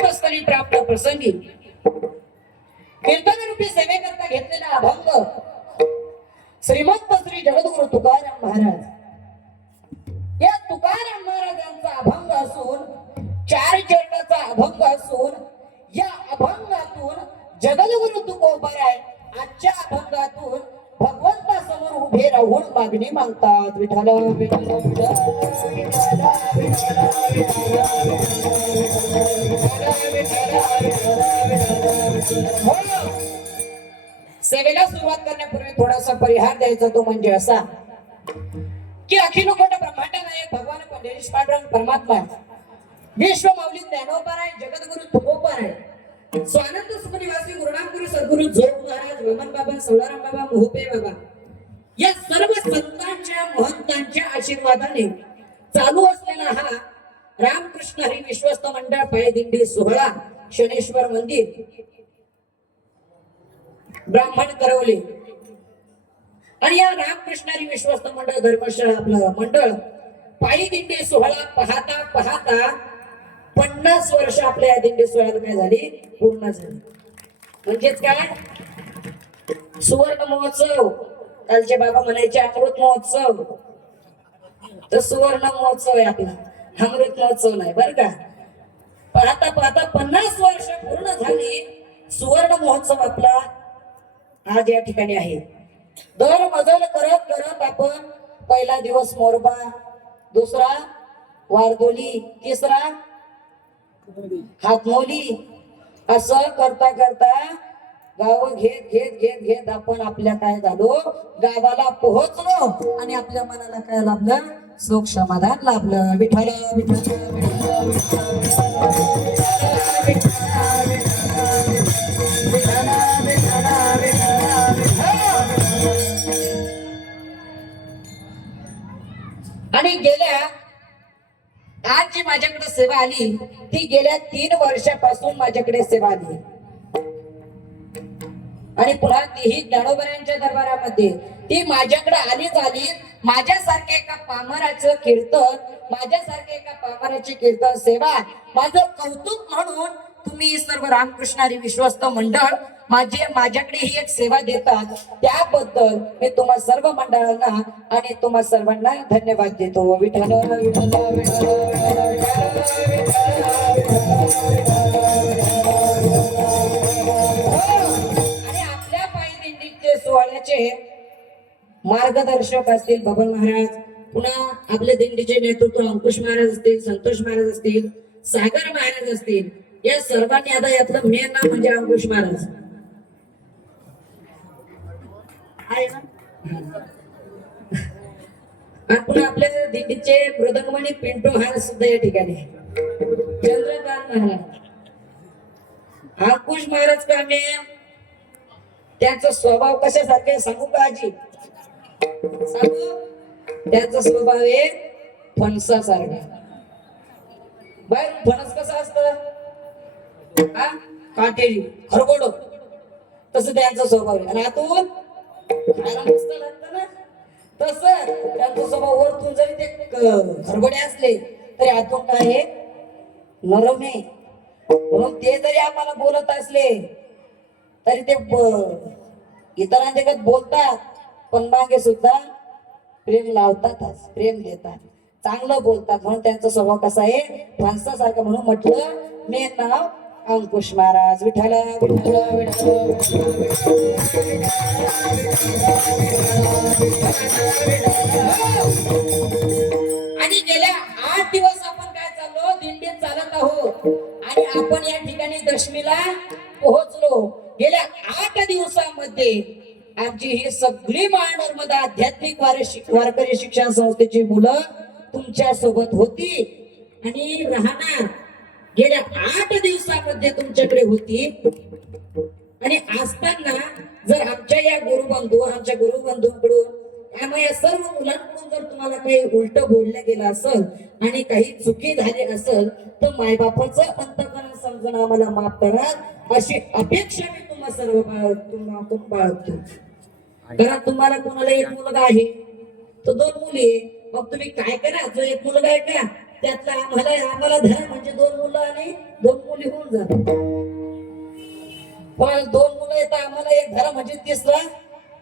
भक्तस्थळी प्राप्त प्रसंगी कीर्तन रूपी सेवेकरता घेतलेला अभंग श्रीमंत श्री जगद्गुरु तुकाराम महाराज, या तुकाराम महाराजांचा अभंग असून 4 चरणाचा अभंग असून या अभंगातून जगद्गुरु तुकोबाराय आजच्या अभंगातून भगवंतासमोर उभे राहून मागणी मागतात. विठ्ठल विठ्ठल सेवेला सुरुवात करण्यापूर्वी थोडासा परिहार द्यायचा, तो म्हणजे असा की अखिल कोट ब्रह्मांड नायक भगवान पंढरीश पांडुरंग परमात्मा विश्व माऊली ज्ञानोबाराय जगद्गुरु तुकोबाराय स्वानंद सुख निवासी गुरुनाम गुरु सद्गुरु जोग महाराज वमन बाबा सवळाराम बाबा मोहपे बाबा या सर्व संतांच्या महंतांच्या आशीर्वादाने चालू असलेला हा रामकृष्ण हरी विश्वस्त मंडळ पायदिंडी सोहळा शनेश्वर मंदिर ब्राह्मण करवले आणि या रामकृष्ण हरी विश्वस्त मंडळ धर्मशाळा आपलं मंडळ पायदिंडी सोहळा पाहता पाहता 50 वर्ष आपल्या या दिंडी सोहळ्याला काय झाली, पूर्ण झाली. म्हणजेच काय, सुवर्ण महोत्सव. कालचे बाबा म्हणायचे अमृत महोत्सव, तर सुवर्ण महोत्सव आहे आपला, अमृत महोत्सव नाही बरं का. पाहता पाहता 50 वर्ष पूर्ण झाली, सुवर्ण महोत्सव आपला आज या ठिकाणी आहे. दर मजल करत करत आपण पहिला दिवस मोरबा, दुसरा वारदोली, तिसरा हातमोली, असं करता करता गाव घेत घेत घेत घेत आपण आपल्या काय झालो, गावाला पोहोचलो आणि आपल्या मनाला काय लाभलं, सुख समाधान लाभलं. विठ्ठल विठ्ठल आणि गेल्या आज जी माझ्याकडे सेवा आली ती गेल्या 3 वर्षापासून माझ्याकडे सेवा आली आणि पुन्हा तीही ज्ञानोबरायांच्या दरबारामध्ये ती माझ्याकडे आलीच आली. माझ्यासारख्या एका पामराचं कीर्तन, माझ्यासारख्या एका पामराची कीर्तन सेवा माझं कौतुक म्हणून तुम्ही सर्व रामकृष्ण हरी विश्वस्त मंडळ माझ्याकडे ही एक सेवा देतात, त्याबद्दल मी तुम्हा सर्व मंडळांना आणि तुम्हा सर्वांना धन्यवाद देतो. विठ्ठल विठ्ठल आणि आपल्या पायदिंडीचे सोहळ्याचे मार्गदर्शक असतील बबन महाराज, पुन्हा आपल्या दिंडीचे नेतृत्व अंकुश महाराज असतील, संतोष महाराज असतील, सागर महाराज असतील, या सर्वांनी आता यातलं मेन नाव म्हणजे अंकुश महाराज आहे ना. आपण आपल्या दिंडीचे मृदंगमणी पिंटू महाराज सुद्धा या ठिकाणी आहे. चंद्रकांत महाराज, अंकुश महाराज कामे त्यांचा स्वभाव कशासारखे सांगू का आजी, सांगू. त्यांचा स्वभाव आहे फणसासारखा. बाहेर फणस कसा असतं, काटेरी खरगोड, तसं त्यांचा स्वभाव आहे. आणि आतून खायला मस्त लागतं ना, तसं त्यांचा स्वभाव. वरतून जरी ते खरगोडे असले तरी आतून काय आहे, नरम आहे. म्हणून ते जरी आम्हाला बोलत असले तरी ते इतरांच्या बोलतात, पण मागे सुद्धा प्रेम लावतातच, प्रेम देतात, चांगलं बोलतात. म्हणून त्यांचा स्वभाव कसा आहे, फणसासारखा. म्हणून म्हटलं मेन नाव अंकुश महाराज. विठ्ठल विठ्ठल आणि गेल्या 8 दिवस आपण काय चाललो, दिंडीत चालत आहोत आणि आपण या ठिकाणी दशमीला पोहोचलो. गेल्या 8 दिवसामध्ये आमची ही सगळी माळनर्मदा आध्यात्मिक वारकरी शिक्षण संस्थेची मुलं तुमच्या सोबत होती आणि राहणार. गेल्या 8 दिवसामध्ये तुमच्याकडे होती आणि असताना जर आमच्या या आमच्या गुरुबंधूंकडून त्यामुळे या सर्व मुलांकडून जर तुम्हाला काही उलट बोललं गेलं असेल आणि काही चुकी झाली असेल तर मायबापाचं अंतकरण समजून आम्हाला माफ करा, अशी अपेक्षा मी तुम्हा सर्व बाळगतो. कारण तुम्हाला कोणाला एक मुलगा आहे तो 2 मुली आहे, मग तुम्ही काय करा, जो एक मुलगा आहे का त्यातला आम्हाला धरा, म्हणजे 2 मुलं आणि 2 मुली होऊन होऊन जात. पण 2 मुलं येतात आम्हाला, एक घरा म्हणजे तिसरा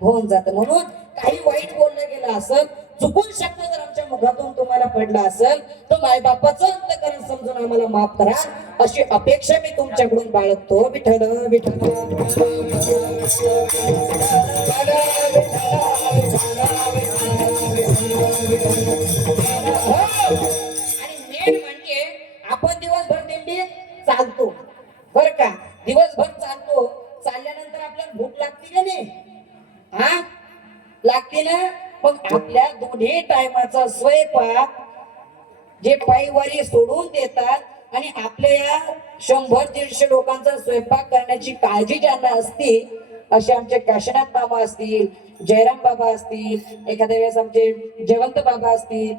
होऊन जात. म्हणून काही वाईट बोललं गेलं असेल, चुकून शब्द जर आमच्या मुखातून तुम्हाला पडला असेल तर मायबापाचं अंतकरण समजून आम्हाला माफ करा, अशी अपेक्षा मी तुमच्याकडून बाळगतो. विठ्ठल विठ्ठल. आणि मेन म्हणजे आपण दिवसभर दिंडीत चालतो बर का, दिवसभर चालतो. चालल्यानंतर आपल्याला भूक लागते का नाही? हा लागते ना. मग आपल्या दोन्ही टायमाचा स्वयंपाक जे पायवारी सोडून देतात आणि आपल्या या 100-150 लोकांचा स्वयंपाक करण्याची काळजी ज्यांना असते, असे आमचे काशीनाथ बाबा असतील, जयराम बाबा असतील, एखाद्या वेळेस आमचे जयवंत बाबा असतील,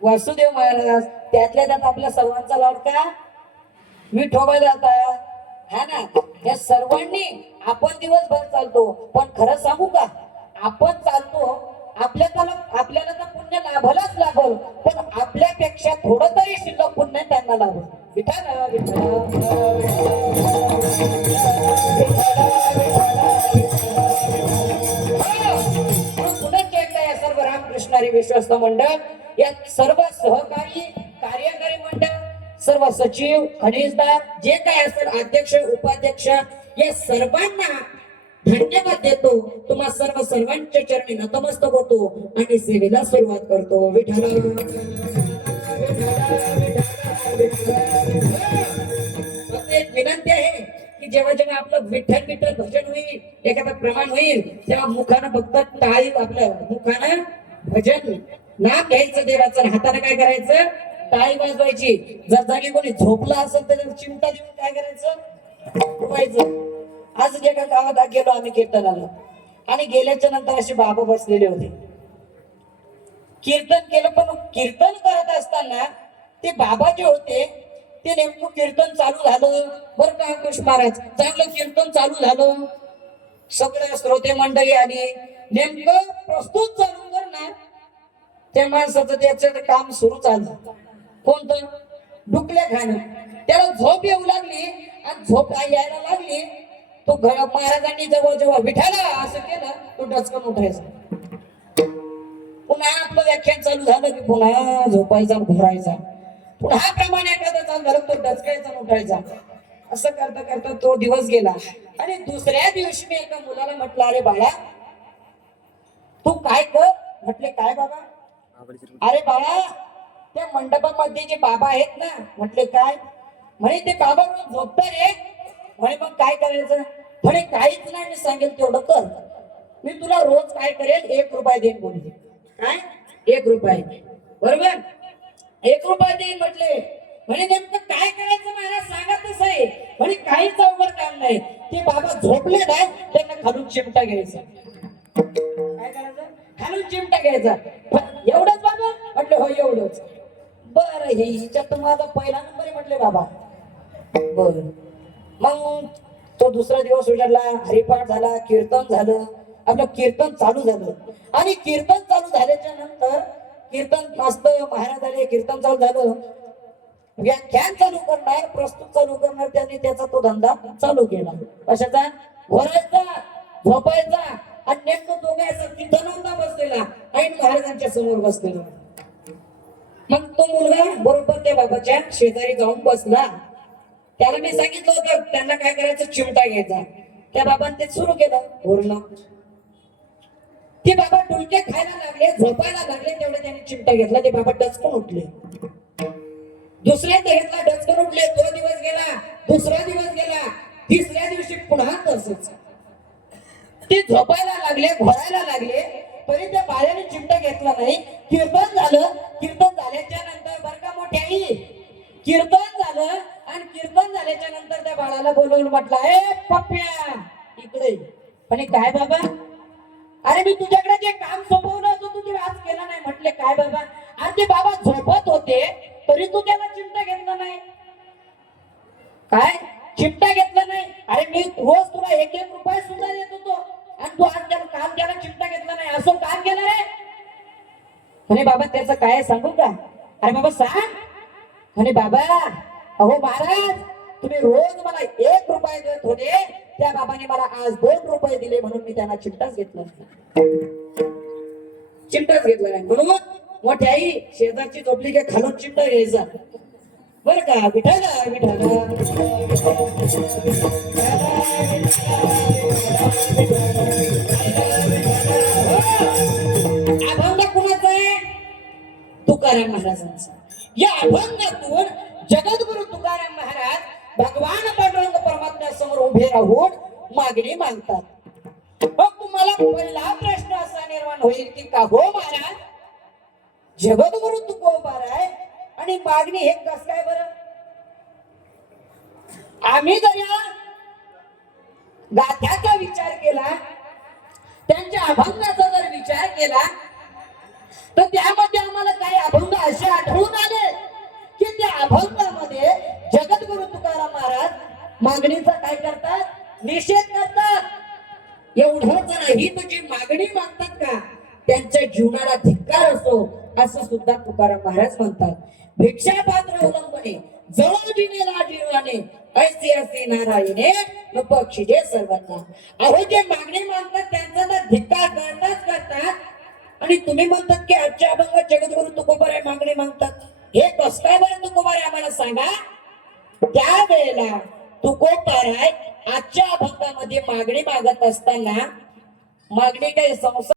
वासुदेव महाराज, त्यातल्या त्यात आपल्या सर्वांचा लाडका विठोबा जाता. हा ना, या सर्वांनी आपण दिवसभर चालतो. पण खरं सांगू का, आपण चालतो आपल्याला तर पुण्य लाभलाच लागल, पण आपल्यापेक्षा थोडं तरी शिल्लक पुण्य त्यांना लाभल. विठ्ठल पुन्हा एकदा या सर्व रामकृष्णारी विश्वस्त मंडळ, या सर्व सहकारी कार्यकारी मंडळ, सर्व सचिव, खनिजदार, जे काय असेल, अध्यक्ष, उपाध्यक्ष, या सर्वांना धन्यवाद देतो. तुम्हा सर्वांच्या चरणी नतमस्तक होतो आणि सेवेला सुरुवात करतो. विठ्ठल एक विनंती आहे की जेव्हा जेव्हा आपलं विठ्ठल विठ्ठल भजन होईल, एखादा प्रमाण होईल, तेव्हा मुखानं फक्त टाळी, आपलं मुखानं भजन नाम घ्यायचं देवाचं, हाताने काय करायचं, टाळी वाजवायची. जर जागी कोणी झोपला असेल तर चिमटा देऊन काय करायचं, उठवायचं. आज एका गावात गेलो आम्ही कीर्तनाला, आणि गेल्याच्या नंतर असे बाबा बसलेले होते. कीर्तन केलं, पण कीर्तन करत असताना ते बाबा जे होते ते नेमकं कीर्तन चालू झालं बरं का अंकुश महाराज, चांगलं कीर्तन चालू झालं, सगळे श्रोते मंडळी आली, नेमकं प्रस्तुत चालू करणार त्या माणसाचं त्याचं काम सुरू झालं. कोणतं? डुकल्या खाणं. त्याला झोप येऊ लागली, आणि झोप यायला लागली, तो महाराजांनी जेव्हा विठाला असं केलं, तो डचकन उठायचा. पुन्हा आपलं व्याख्यान चालू झालं की पुन्हा झोपायचा, घोरायचा. पुन्हा प्रमाणे एखादा चालू झालं, तो डचकायचा, उठायचा. असं करता करता तो दिवस गेला. आणि दुसऱ्या दिवशी मी एका मुलाला म्हटलं, अरे बाळा तू काय कर. म्हटले काय बाबा? अरे बाळा, त्या मंडपामध्ये जे बाबा आहेत ना. म्हटले काय? म्हणे ते बाबा रोज झोपतात रे. म्हणे मग काय करायचं? म्हणे काहीच नाही, मी सांगेल तेवढं कर. मी तुला रोज काय करेल, 1 रुपया देईन. बोलले काय? 1 रुपया. बरोबर, 1 रुपया देईन म्हटले. म्हणे नेमकं काय करायचं महाराज सांगा तसं आहे. म्हणे काहीच अवघड काम नाही. ते बाबा झोपले ना, त्यांना खालून चिमटा घ्यायचा. काय करायचं? खालून चिमटा घ्यायचा. एवढंच बाबा? म्हटले हो एवढंच. बरं, हे हिच्यात माझा पहिला नंबर आहे म्हटले बाबा. बर, मग तो दुसरा दिवस उजाडला, हरिपाठ झाला, कीर्तन झालं. आपलं कीर्तन चालू झालं, आणि कीर्तन चालू झाल्याच्या नंतर कीर्तन मस्त महाराज आले, कीर्तन चालू झालं, व्याख्यान चालू करणार, प्रस्तुत चालू करणार. त्यांनी त्याचा तो धंदा चालू केला. कशाचा? घोरायचा, झोपायचा. आणि नेमकं तो काय तिथं नव्हता बसलेला, ऐन महाराजांच्या समोर बसलेला. मग तो मुलगा बरोबर त्या बाबाच्या शेजारी जाऊन बसला. त्याला मी सांगितलं होतं त्यांना काय करायचं, चिमटा घ्यायचा. त्या बाबांनी ते सुरू केलं घोरणं. ते बाबा डुलके खायला लागले, झोपायला लागले, तेवढे त्यांनी चिमटा घेतला. ते बाबा डचकन उठले. दुसऱ्यांदा घेतला, डचकन उठले. 2 दिवस गेला, दुसरा दिवस गेला, तिसऱ्या दिवशी पुन्हा तसंच. ते झोपायला लागले, घोरायला लागले, तरी त्या बाळ्याने चिमटा घेतला नाही. कीर्तन झालं. कीर्तन झाल्याच्या नंतर बरं का मोठी आई, कीर्तन झालं, आणि कीर्तन झाल्याच्या नंतर त्या बाळाला बोलवून म्हटलं, ए पप्प्या इकडे. म्हणे काय बाबा? अरे मी तुझ्याकडे जे काम सोपवलं होतं तू ते आज केलं नाही. म्हटले काय बाबा? अरे ते बाबा झोपत होते, तरी तू त्याला चिमटा घेतला नाही. काय चिमटा घेतला नाही? अरे मी रोज तुला 1-1 रुपया सुद्धा देत होतो, आणि तू आज त्याला काम केला, चिमटा घेतला नाही. असं काम केलं रे? म्हणे बाबा त्याचं काय सांगू का? अरे बाबा सांग. म्हणे बाबा, अहो महाराज तुम्ही रोज मला 1 रुपया देत होते, त्या बाबाने मला आज 2 रुपये दिले म्हणून मी त्यांना चिमटाच घेतला चिमटाच घेतला नाही. म्हणून मोठी आई शेजारची झोपली की खालून चिमटा घ्यायचा बर का. विठाला विठाला अभंग कुणाचा आहे? तुकाराम महाराजांचा. या अभंगातून जगद्गुरु तुकाराम महाराज भगवान पांडुरंग परमात्म्यासमोर उभे राहून मागणी मागतात. मग तुम्हाला पहिला प्रश्न असा निर्माण होईल की का हो महाराज, जगद्गुरु तुकोबार आहे आणि मागणी हे कस काय बरं? आम्ही जर या गाथ्याचा विचार केला, त्यांच्या अभंगाचा जर विचार केला, तर त्यामध्ये आम्हाला काही अभंग असे आढळून आले की त्या अभंगामध्ये जगद्गुरु तुकाराम महाराज मागणीचा काय करतात? निषेध करतात. एवढंच नाही, तुझी मागणी मागतात का त्यांच्या जीवनाला धिक्कार असो असं सुद्धा तुकाराम महाराज म्हणतात. भिक्षा पात्र अवलंबने जवळ जिनेला जीवाने ऐसे असे नारायणे न पक्षीजे सर्वांना. अहो जे मागणी मागतात त्यांचा तर धिक्कार करतात आणि तुम्ही म्हणतात की आजच्या अभंगात जगद्गुरु तुकोबाराय मागणी मागतात. हे कसं काय बरं तुकोबाराय आम्हाला सांगा. त्यावेळेला तुकोबाराय आजच्या अभंगामध्ये मागणी मागत असताना मागणी काही संसार